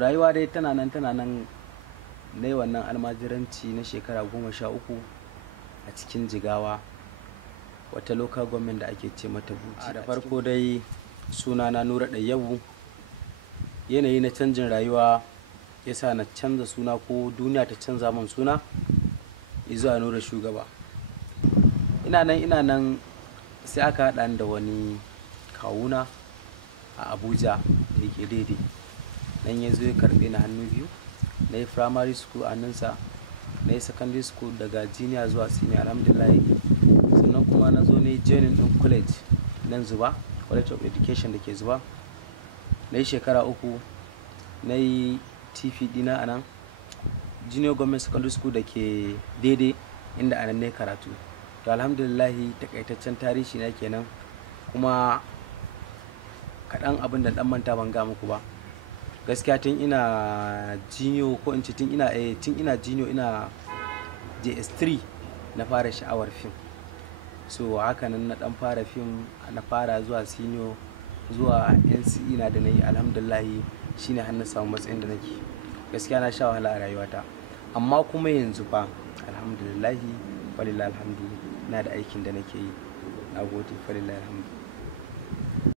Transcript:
Rayuwa dai tana nan na yi wannan almajiranci na shekara 13 a cikin Jigawa, wata local government da ake ce mata Buci. Da farko dai suna na Nura Shugaba. Yanayi na canjin rayuwa ya sa na canza suna, ko duniya ta canza min suna zuwa Nura Shugaba. Ina nan sai aka haɗa ni da wani kawuna a Abuja da yake daidai. Nan ya zo ya karɓe ni hannu biyu. Na yi primary school a hannunsa, na yi secondary school daga junior zuwa senior, alhamdulillah. Sannan kuma na zo na yi joining ɗin college nan Zuba, College of Education da ke Zuba. Na yi shekara 3, na yi TP ɗina a nan Junior Government Secondary School da ke daidai, inda a nan ne karatu. To alhamdulillah, takaitaccen tarihi na kenan, kuma kaɗan abin da ɗan manta ban ga muku ba. Gaskiya tun ina junior, ko in ce tun ina junior, ina JS3 na fara sha'awar fim. So haka nan na ɗan fara fim, na fara zuwa senior, zuwa NCE na da na yi, alhamdulillah shine har na samu matsayin da nake. Gaskiya na sha wahala a rayuwata, amma kuma yanzu fa alhamdulillah, falillahi alhamdu, na da aikin da nake yi. Na gode, falillahi alhamdu.